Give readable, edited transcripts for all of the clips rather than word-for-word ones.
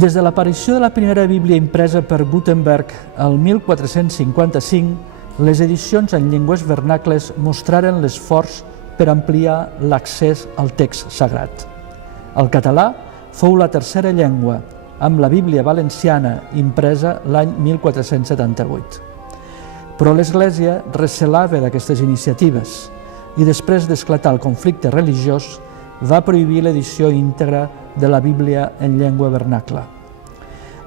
Des de l'aparició de la primera Bíblia impresa per Gutenberg el 1455, les edicions en llengües vernacles mostraren l'esforç per ampliar l'accés al text sagrat. El català fou la tercera llengua, amb la Bíblia valenciana impresa l'any 1478. Però l'Església recelava d'aquestes iniciatives i després d'esclatar el conflicte religiós va prohibir l'edició íntegra de la Bíblia en llengua vernacla.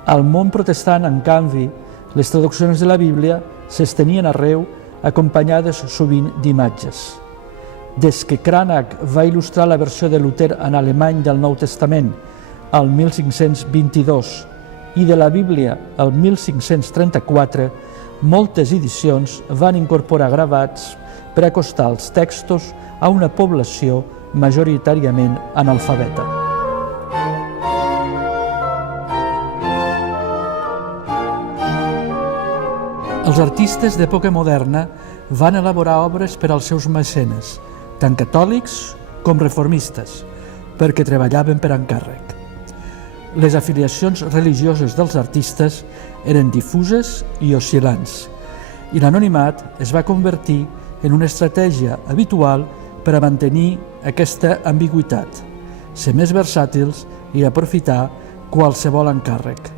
Al món protestant, en canvi, les traduccions de la Bíblia s'estenien arreu acompanyades sovint d'imatges. Des que Cranach va il·lustrar la versió de Luter en alemany del Nou Testament al 1522 i de la Bíblia al 1534, moltes edicions van incorporar gravats per acostar els textos a una població majoritàriament analfabeta. Els artistes d'època moderna van elaborar obres per als seus mecenes, tant catòlics com reformistes, perquè treballaven per encàrrec. Les afiliacions religioses dels artistes eren difuses i oscil·lants, i l'anonimat es va convertir en una estratègia habitual per a mantenir aquesta ambigüitat, ser més versàtils i aprofitar qualsevol encàrrec.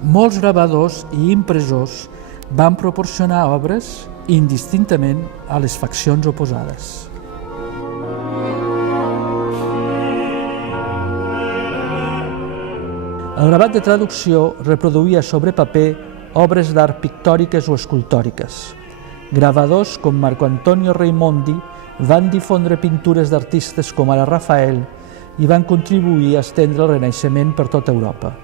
Molts gravadors i impressors van proporcionar obres indistintament a les faccions oposades. El gravat de traducció reproduïa sobre paper obres d'art pictòriques o escultòriques. Gravadors com Marco Antonio Raimondi van difondre pintures d'artistes com ara Rafael i van contribuir a estendre el Renaixement per tota Europa.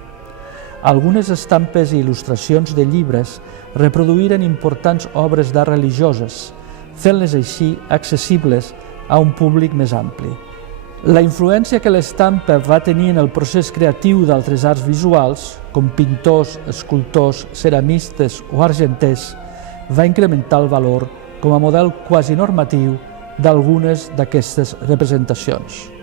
Algunes estampes i il·lustracions de llibres reproduïren importants obres d'art religioses, fent-les així accessibles a un públic més ampli. La influència que l'estampa va tenir en el procés creatiu d'altres arts visuals, com pintors, escultors, ceramistes o argenters, va incrementar el valor com a model quasi normatiu d'algunes d'aquestes representacions.